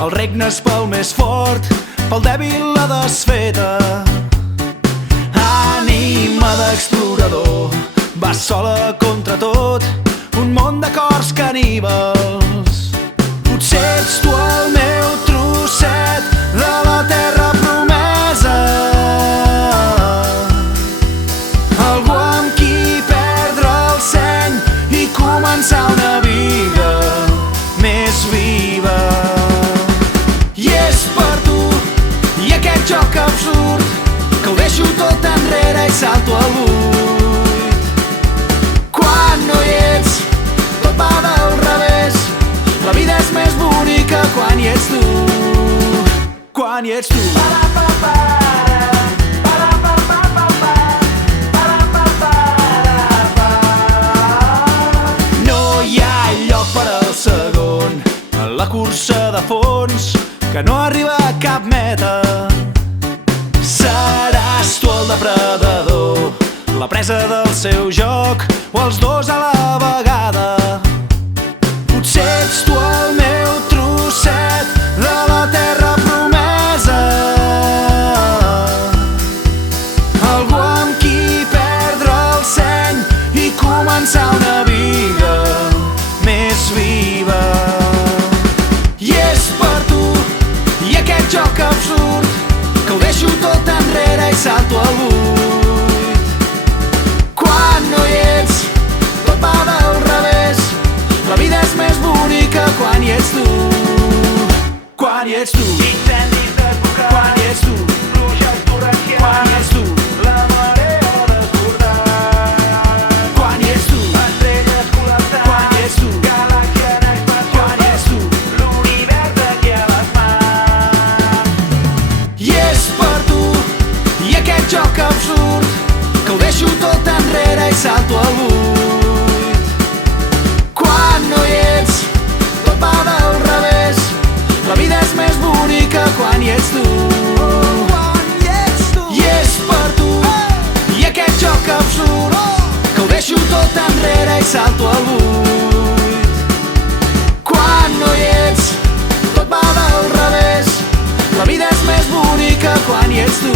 El regne és pel més fort, pel dèbil la desfeta. Ànima d'explorador, vas sola contra tot, un món de cors caníbals. Potser ets tu el meu trosset de la terra promesa, algú amb qui perdre el seny i començar una vida més viva. I és per tu, i aquest joc absurd, que ho deixo tot enrere i salto al buit. Quan no hi ets, tot va del revés, la vida és més bonica quan hi ets tu. Quan hi ets tu. No hi ha lloc per al segon en la cursa de fons, que no arriba a cap meta. Seràs tu el depredador, la presa del seu joc, o els dos a la vegada. Potser ets tu el meu trosset de la terra promesa, algú amb qui perdre el seny i començar una vida més viva. I és per tu, i aquest joc absurd, que ho deixo tot enrere i salto al buit. Quan no hi ets, tot va del revés, la vida és més bonica quan hi ets tu. Quan hi ets tu. Incendis desbocats, Quan hi ets tu. pluges torrencials, Quan hi ets tu. la marea desbordant. Quan hi ets tu. Estrelles col·lapsant, Quan hi ets tu. galàxia en expansió, Quan hi ets tu. l'univers aquí a les mans. I és per tu, i aquest joc absurd, que ho deixo tot enrere i salto al buit. Quan no hi ets, tot va del revés, la vida és més bonica quan hi ets tu. I és per tu, i aquest joc absurd, que ho deixo tot enrere i salto al buit. Quan no hi ets, tot va del revés, la vida és més bonica quan hi ets tu.